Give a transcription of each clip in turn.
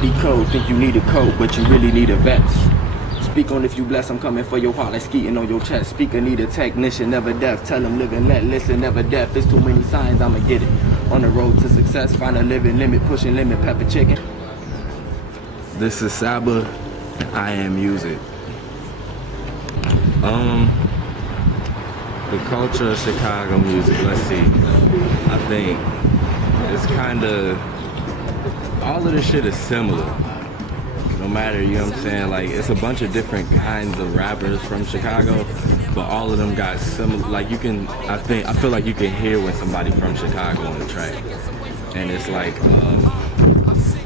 city code, think you need a coat, but you really need a vest. Speak on if you bless, I'm coming for your heart like skeeting on your chest. Speaker need a technician, never deaf. Tell him live and let listen, never deaf. There's too many signs, I'ma get it. On the road to success, find a living limit, pushing limit, pepper chicken. This is Saba, I am music. The culture of Chicago music, let's see. I think it's kinda, all of this shit is similar. No matter, you know what I'm saying, like it's a bunch of different kinds of rappers from Chicago, but all of them got similar, like you can, I feel like you can hear when somebody from Chicago on the track. And it's like,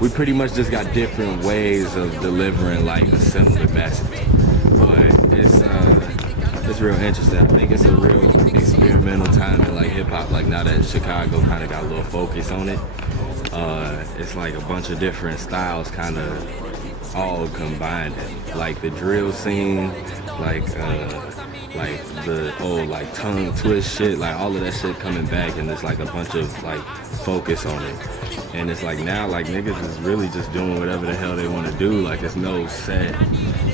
we pretty much just got different ways of delivering like a similar message. But it's real interesting. I think it's a real experimental time in like hip hop, like now that Chicago kind of got a little focus on it. It's like a bunch of different styles kind of all combined, like the drill scene, like the old like tongue twist shit, like all of that shit coming back, and there's like a bunch of like focus on it. And it's like now like niggas is really just doing whatever the hell they want to do. Like it's no set,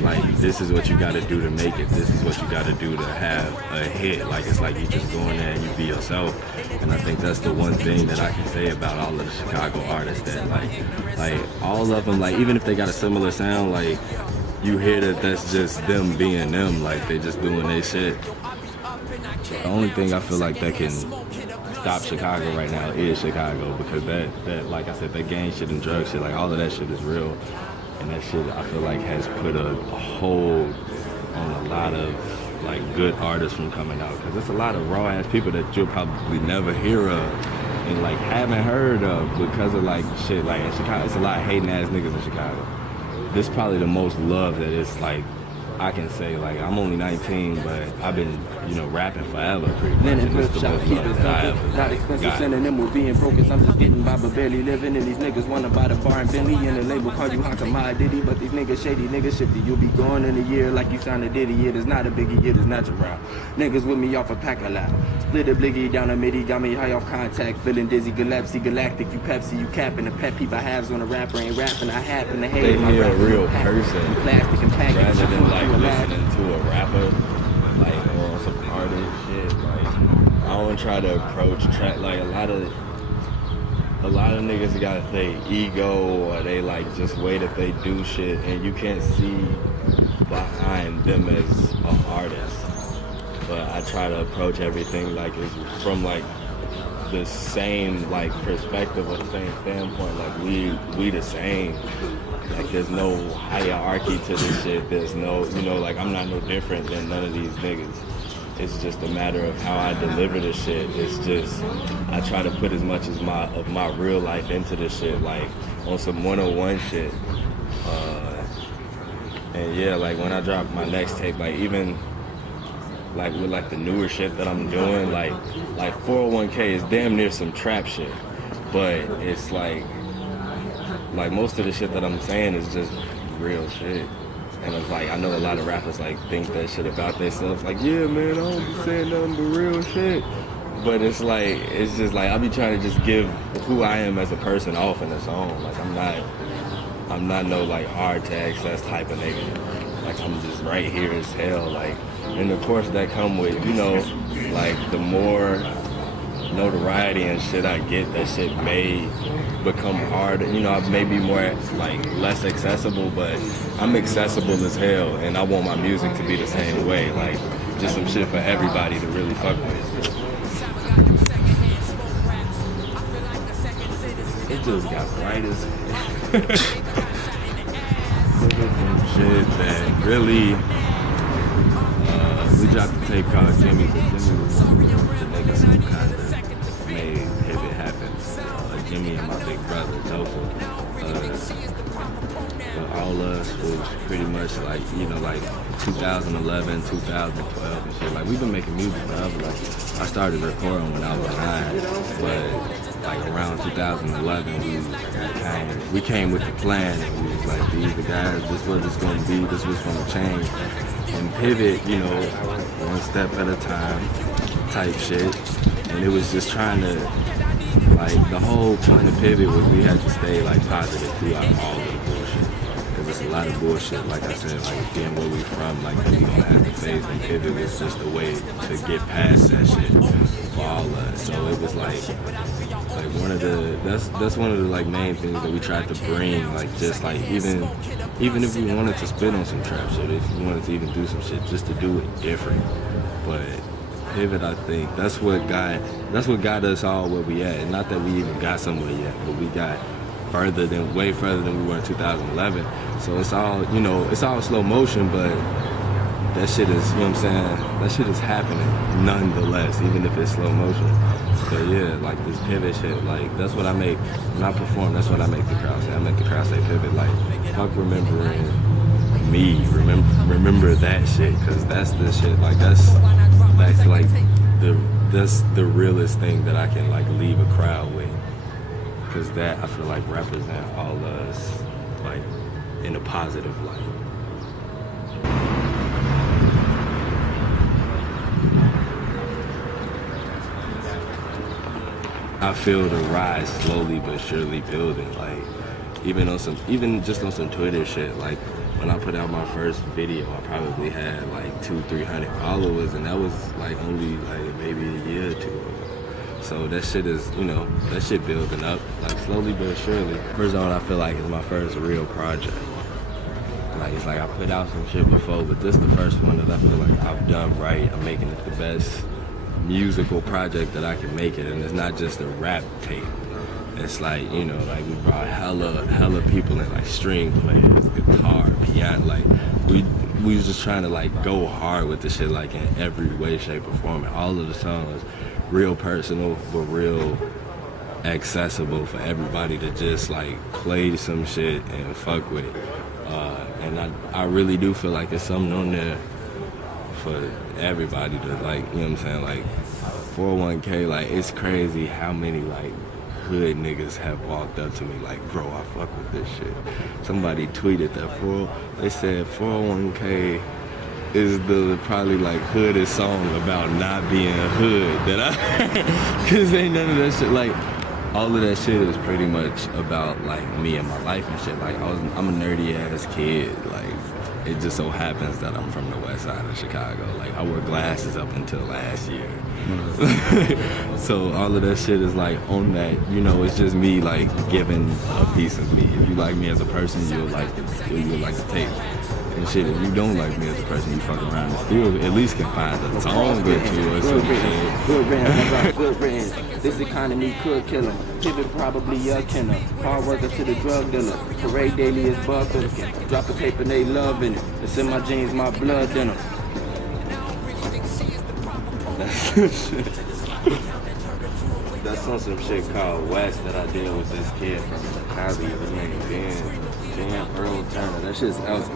like this is what you got to do to make it, this is what you got to do to have a hit. Like it's like you just go in there and you be yourself. And I think that's the one thing that I can say about all of the Chicago artists, that like all of them, like even if they got a similar sound, like you hear that that's just them being them, like they just doing their shit. The only thing I feel like that can stop Chicago right now is Chicago, because that like I said, that gang shit and drug shit, like all of that shit is real, and that shit I feel like has put a hold on a lot of like good artists from coming out, because there's a lot of raw ass people that you'll probably never hear of and like haven't heard of because of like shit like in Chicago. It's a lot of hating ass niggas in Chicago. This is probably the most love that it's like I can say. Like I'm only 19, but I've been, you know, rapping forever pretty much. Linen clip shop, keep it something. Not expensive, sending them with being broke, cause I'm just getting by but barely living. And these niggas wanna buy the bar and Bentley, and the label call you Hakamai Diddy. But these niggas shady, niggas shifty. You'll be gone in a year like you signed a Diddy. It is not a biggie, it is natural. Niggas with me off a pack a lot. Split a bliggy down a midi, got me high off contact. Feeling dizzy, galapsy, galactic. You Pepsi, you capping. The pet peep I have on a rapper ain't rapping. I happen to hate they my hear a rapper. real person Plastic and package. rather than like listening to a rapper, like or some artist shit. Like I don't try to approach track, like a lot of niggas got their ego, or they like just way that they do shit, and you can't see behind them as an artist. But I try to approach everything like it's from like the same like perspective or the same standpoint. Like we the same. Like there's no hierarchy to this shit. There's no, you know, like I'm not no different than none of these niggas. It's just a matter of how I deliver this shit. It's just I try to put as much as of my real life into this shit, like on some 101 shit. And yeah, like when I drop my next tape, like even like with like the newer shit that I'm doing, like 401k is damn near some trap shit, but it's like most of the shit that I'm saying is just real shit. And it's like I know a lot of rappers like think that shit about themselves, like yeah man, I don't be saying nothing but real shit. But it's like it's just like I be trying to just give who I am as a person off in a song. Like I'm not no like hard to access type of nigga. Like I'm just right here as hell. Like, and of course that come with, you know, like the more notoriety and shit I get, that shit may become harder. You know, I may be more like less accessible, but I'm accessible as hell, and I want my music to be the same way. Like just some shit for everybody to really fuck with. It just got bright as some shit that really we dropped the tape called Jimmy, but Jimmy was the niggas who kind of made Pivot happen. Jimmy and my big brother Joseph, but all us was pretty much like, you know, like 2011, 2012 and shit. Like we've been making music forever. Like I started recording when I was 9, but like around 2011 we came with the plan, and we was like, these the guys, this what it's gonna be, this what's gonna change. And Pivot, you know, one step at a time type shit. And it was just trying to, like, the whole point of Pivot was we had to stay like positive throughout all of it. just a lot of bullshit. Like I said, like being where we from, like we gonna have to phase and pivot was just a way to get past that shit for all of us. So it was like one of the that's one of the like main things that we tried to bring. Like just like even if we wanted to spit on some trap shit, if we wanted to even do some shit, just to do it different. But pivot, I think that's what got us all where we at. And not that we even got somewhere yet, but we got way further than we were in 2011. So it's all, you know, it's all slow motion, but that shit is, you know what I'm saying, that shit is happening nonetheless, even if it's slow motion. But yeah, like this pivot shit, like that's what I make when I perform. That's what I make the crowd say. I make the crowd say pivot, like fuck remembering me, remember that shit, cause that's the shit, like that's like that's the realest thing that I can like leave a crowd with. Cause that I feel like represent all of us like in a positive light. I feel the rise slowly but surely building. Like even just on some Twitter shit. Like when I put out my first video, I probably had like 200-300 followers, and that was like only like maybe a year or two ago. So that shit is, you know, that shit building up, like slowly but surely. First Zone, I feel like is my first real project. Like it's like I put out some shit before, but this is the first one that I feel like I've done right. I'm making it the best musical project that I can make it, and it's not just a rap tape. It's like, you know, like we brought hella people in, like string players, guitar, piano, like we was just trying to like go hard with the shit, like in every way, shape, or form. And all of the songs real personal, but real accessible for everybody to just like play some shit and fuck with it. And I really do feel like it's something on there for everybody to like, you know what I'm saying, like 401k, like it's crazy how many like hood niggas have walked up to me like, bro, I fuck with this shit. Somebody tweeted that they said 401k is the probably like hoodest song about not being hood that I heard. Cause ain't none of that shit, like all of that shit is pretty much about like me and my life and shit. Like I'm a nerdy ass kid. Like it just so happens that I'm from the west side of Chicago. Like I wore glasses up until last year. So all of that shit is like on that, you know, it's just me like giving a piece of me. If you like me as a person, you'll like the tape. And shit, if you don't like me as a person, you fuck around and still at least can find a song or two or some shit. Good riddance. This economy could kill him. Pivot probably a killer. Hard worker to the drug dealer. Parade daily is bug cooking. Drop a tape and they love in it. It's in my jeans, my blood in them. That's on some shit called West that I did with this kid from Chicago. His name Ben Earl Turner. That shit's out.